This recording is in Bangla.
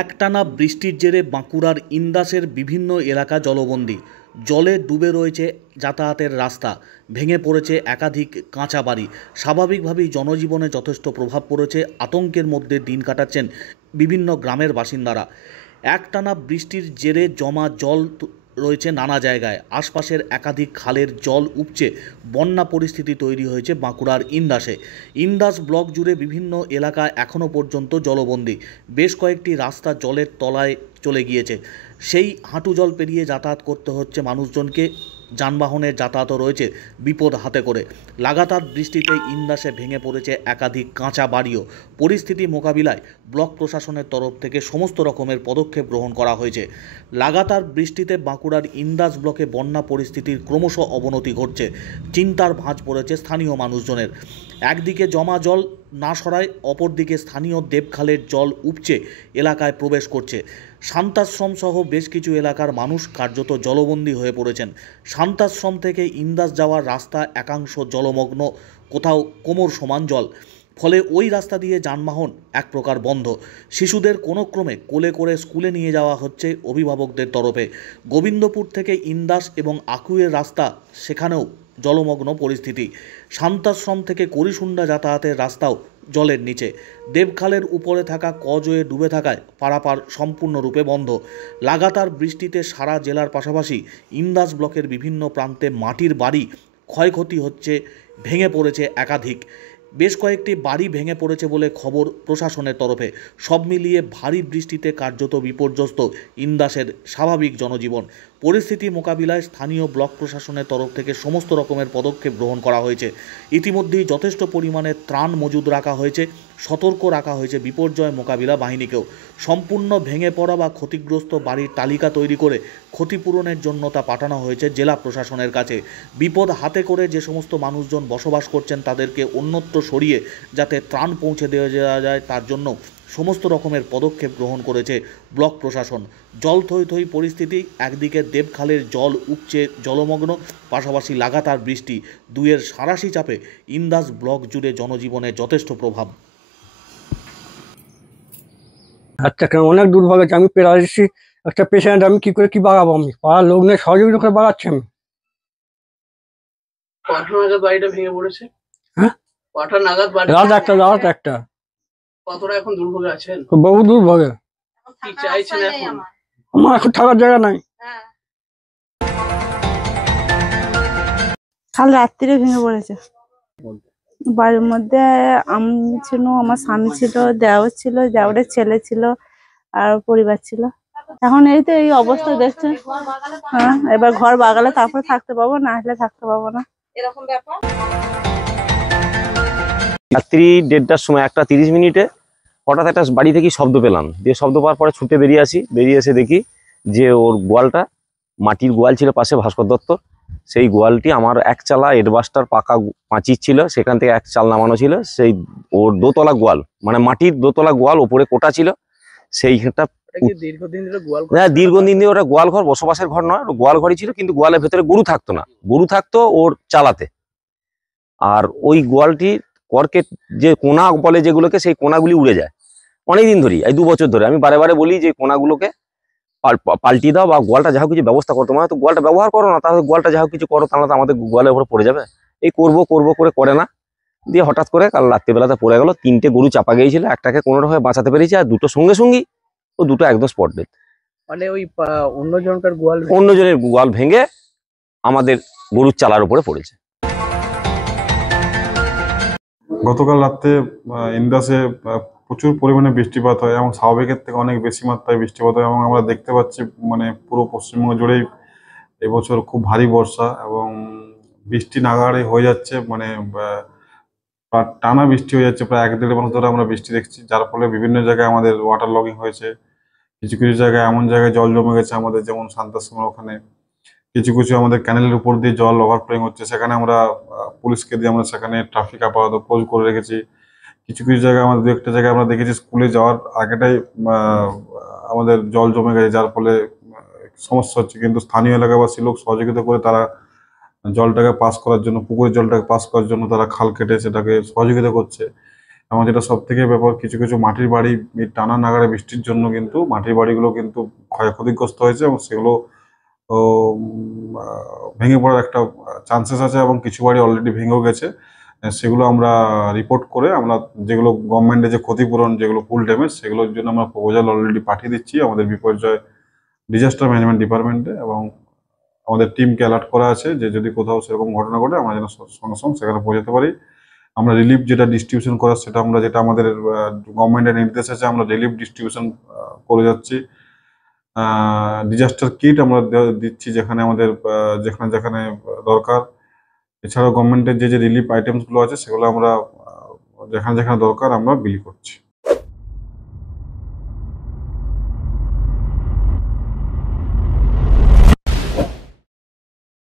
একটানা বৃষ্টির জেরে বাঁকুড়ার ইন্দাসের বিভিন্ন এলাকা জলবন্দী। জলে ডুবে রয়েছে যাতায়াতের রাস্তা, ভেঙে পড়েছে একাধিক কাঁচা বাড়ি। স্বাভাবিকভাবেই জনজীবনে যথেষ্ট প্রভাব পড়েছে। আতঙ্কের মধ্যে দিন কাটাচ্ছেন বিভিন্ন গ্রামের বাসিন্দারা। একটানা বৃষ্টির জেরে জমা জল রয়েছে নানা জায়গায়। আশপাশের একাধিক খালের জল উপচে বন্যা পরিস্থিতি তৈরি হয়েছে বাঁকুড়ার ইন্দাসে। ইন্দাস ব্লক জুড়ে বিভিন্ন এলাকা এখনও পর্যন্ত জলবন্দী। বেশ কয়েকটি রাস্তা জলের তলায় চলে গিয়েছে। সেই হাঁটু জল পেরিয়ে যাতায়াত করতে হচ্ছে মানুষজনকে। যানবাহনের যাতায়াতও রয়েছে বিপদ হাতে করে। লাগাতার বৃষ্টিতে ইন্দাসে ভেঙে পড়েছে একাধিক কাঁচা বাড়িও। পরিস্থিতি মোকাবিলায় ব্লক প্রশাসনের তরফ থেকে সমস্ত রকমের পদক্ষেপ গ্রহণ করা হয়েছে। লাগাতার বৃষ্টিতে বাঁকুড়ার ইন্দাস ব্লকে বন্যা পরিস্থিতির ক্রমশ অবনতি ঘটছে। চিন্তার ভাঁজ পড়েছে স্থানীয় মানুষজনের। একদিকে জমা জল না সরায়, অপরদিকে স্থানীয় দেবখালের জল উপচে এলাকায় প্রবেশ করছে। শান্তাশ্রম সহ বেশ কিছু এলাকার মানুষ কার্যত জলবন্দী হয়ে পড়েছেন। শান্তাশ্রম থেকে ইন্দাস যাওয়ার রাস্তা একাংশ জলমগ্ন, কোথাও কোমর সমান জল। ফলে ওই রাস্তা দিয়ে যানবাহন এক প্রকার বন্ধ। শিশুদের কোনো ক্রমে কোলে করে স্কুলে নিয়ে যাওয়া হচ্ছে অভিভাবকদের তরফে। গোবিন্দপুর থেকে ইন্দাস এবং আকুয়ের রাস্তা, সেখানেও জলমগ্ন পরিস্থিতি। শান্তাশ্রম থেকে করিসুন্ডা যাতায়াতের রাস্তাও জলের নিচে। দেবখালের উপরে থাকা কজয়ে ডুবে থাকায় পারাপার সম্পূর্ণরূপে বন্ধ। লাগাতার বৃষ্টিতে সারা জেলার পাশাপাশি ইন্দাস ব্লকের বিভিন্ন প্রান্তে মাটির বাড়ি ক্ষয়ক্ষতি হচ্ছে, ভেঙে পড়েছে একাধিক। বেশ কয়েকটি বাড়ি ভেঙে পড়েছে বলে খবর প্রশাসনের তরফে। সব মিলিয়ে ভারী বৃষ্টিতে কার্যত বিপর্যস্ত ইন্দাসের স্বাভাবিক জনজীবন। পরিস্থিতি মোকাবিলায় স্থানীয় ব্লক প্রশাসনের তরফ থেকে সমস্ত রকমের পদক্ষেপ গ্রহণ করা হয়েছে। ইতিমধ্যেই যথেষ্ট পরিমাণে ত্রাণ মজুদ রাখা হয়েছে, সতর্ক রাখা হয়েছে বিপর্যয় মোকাবিলা বাহিনীকেও। সম্পূর্ণ ভেঙে পড়া বা ক্ষতিগ্রস্ত বাড়ির তালিকা তৈরি করে ক্ষতিপূরণের জন্য তা পাঠানো হয়েছে জেলা প্রশাসনের কাছে। বিপদ হাতে করে যে সমস্ত মানুষজন বসবাস করছেন তাদেরকে অন্যত্র সরিয়ে যাতে ত্রাণ পৌঁছে দেওয়া যায় তার জন্য সমস্ত রকমের পদক্ষেপ গ্রহণ করেছে ব্লক প্রশাসন। জল থই থই পরিস্থিতি, একদিকে দেবখালের জল উপচে জলমগ্ন, পাশাপাশি লাগাতার বৃষ্টি, দুয়ের সাঁড়াশি চাপে ইন্দাস ব্লক জুড়ে জনজীবনে যথেষ্ট প্রভাব। আচ্ছা, কেন অনেক দুর্ভাগ্য আছে। আমি প্যারালাইসিস একটা পেশেন্ট, আমি কি করে কি বাগাবো? আমি পাড়ার লোক নেই, সহযোগিতা করে বাগাচ্ছি আমি। কটা নাগাদ বাড়িটা ভেঙে পড়েছে? হ্যাঁ, কটা নাগাদ বাড়ি? রাত একটা। কতটা এখন দুর্ভোগে আছেন? বহু দুর্ভাগে। কি চাইছেন এখন? আমার এখন থাকার জায়গা নাই। কাল রাত্রিরে ভেঙে পড়েছে। বাড়ির মধ্যে আমি ছিল, আমার স্বামী ছিল, দেওর ছিল, দেওরের ছেলে ছিল, আর পরিবার ছিল। এখন এই তো এই অবস্থা দেখছেন। হ্যাঁ, এবার ঘর বাগালে তারপরে থাকতে পাবো, না হলে থাকতে পাবো না, এরকম ব্যাপার। রাত্রি 1:30টার সময় 1:30 হঠাৎ একটা বাড়ি থেকে শব্দ পেলাম। দিয়ে শব্দ পাওয়ার পরে ছুটে বেরিয়ে এসে দেখি যে ওর গোয়ালটা, মাটির গোয়াল ছিল পাশে ভাস্কর দত্তর, সেই গোয়ালটি আমার একচালা এডবাস্টার পাকা পাঁচির ছিল, সেখান থেকে এক চাল নামানো ছিল। সেই ওর দোতলা গোয়াল, মানে মাটির দোতলা গোয়াল, ওপরে কোটা ছিল। সেইটা দীর্ঘদিন ধরে গোয়াল? হ্যাঁ, দীর্ঘদিন ধরে ওটা গোয়াল ঘর, বসবাসের ঘর নয়, গোয়াল ঘরই ছিল। কিন্তু গোয়ালের ভেতরে গরু থাকতো না, গরু থাকতো ওর চালাতে। আর ওই গোয়ালটি কর্কেট যে কোনা বলে যেগুলোকে, সেই কোনাগুলি উড়ে যায় অনেকদিন ধরেই। এই 2 বছর ধরে আমি বারে বারে বলি যে কোনাগুলোকে পাল্টিয়ে দাও, বা গোয়ালটা যা হোক কিছু ব্যবস্থা করতো। মানে তো গোয়ালটা ব্যবহার করো না, তাহলে গোয়ালটা যা হোক কিছু করো, তাহলে তো আমাদের গোয়ালের উপরে পড়ে যাবে। এই করবো করে না। দিয়ে হঠাৎ করে কাল রাত্রিবেলাতে পড়ে গেল। 3টে গরু চাপা গিয়েছিল, একটাকে কোনোরকম বাঁচাতে পেরেছি, আর 2টো সঙ্গে সঙ্গেই, ও 2টো একদম স্পট ডেথ। মানে ওই অন্যজনকার গোয়াল, অন্যজনের গোয়াল ভেঙে আমাদের গরুর চালার উপরে পড়েছে। গতকাল রাতে ইন্দাসে প্রচুর পরিমাণে বৃষ্টিপাত হয় এবং স্বাভাবিকের থেকে অনেক বেশি মাত্রায় বৃষ্টিপাত হয়, এবং আমরা দেখতে পাচ্ছি মানে পুরো পশ্চিমবঙ্গ জুড়েই এবছর খুব ভারী বর্ষা এবং বৃষ্টি নাগাড়ে হয়ে যাচ্ছে। মানে টানা বৃষ্টি হয়ে যাচ্ছে, প্রায় 1-1.5 মাস ধরে আমরা বৃষ্টি দেখছি, যার ফলে বিভিন্ন জায়গায় আমাদের ওয়াটার লগিং হয়েছে। কিছু কিছু জায়গায় এমন জায়গায় জল জমে গেছে আমাদের, যেমন শান্তাশ্রমের ওখানে। কিছু কিছু আমাদের ক্যানেলের উপর দিয়ে জল ওভারফ্লোয়িং হচ্ছে, সেখানে আমরা পুলিশকে দিয়ে আমরা সেখানে ট্রাফিক আপাতত ক্লোজ করে রেখেছি। কিছু কিছু জায়গায় আমাদের 2-1টা জায়গায় আমরা দেখেছি স্কুলে যাওয়ার আগেটাই আমাদের জল জমে গেছে, যার ফলে সমস্যা হচ্ছে। কিন্তু স্থানীয় এলাকাবাসী লোক সহযোগিতা করে তারা জলটাকে পাস করার জন্য, পুকুরের জলটাকে পাস করার জন্য তারা খাল কেটে সেটাকে সহযোগিতা করছে। এবং যেটা সব থেকে ব্যাপার, কিছু কিছু মাটির বাড়ি এই টানা নাগাড়ে বৃষ্টির জন্য কিন্তু মাটির বাড়িগুলো কিন্তু ক্ষয়ক্ষতিগ্রস্ত হয়েছে এবং সেগুলো ভেঙে পড়ার একটা চান্সেস আছে এবং কিছু বাড়ি অলরেডি ভেঙেও গেছে। সেগুলো আমরা রিপোর্ট করে আমরা যেগুলো গভর্নমেন্টের যে ক্ষতিপূরণ, যেগুলো ফুল ড্যামেজ, সেগুলোর জন্য আমরা প্রপোজাল অলরেডি পাঠিয়ে দিচ্ছি আমাদের বিপর্যয় ডিজাস্টার ম্যানেজমেন্ট ডিপার্টমেন্টে, এবং আমাদের টিমকে অ্যালার্ট করা আছে যে যদি কোথাও সেরকম ঘটনা ঘটে আমরা যেন সঙ্গে সঙ্গে সেখানে পৌঁছাতে পারি। আমরা রিলিফ যেটা ডিস্ট্রিবিউশন করার সেটা আমরা, যেটা আমাদের গভর্নমেন্টের নির্দেশ আছে, আমরা রিলিফ ডিস্ট্রিবিউশন করে যাচ্ছি। ডিজাস্টার কিট আমরা দিচ্ছি যেখানে আমাদের যেখানে যেখানে দরকার। এছাড়াও গভর্নমেন্টের যে যে রিলিফ আইটেমসগুলো আছে সেগুলো আমরা যেখানে যেখানে দরকার আমরা বিলি করছি।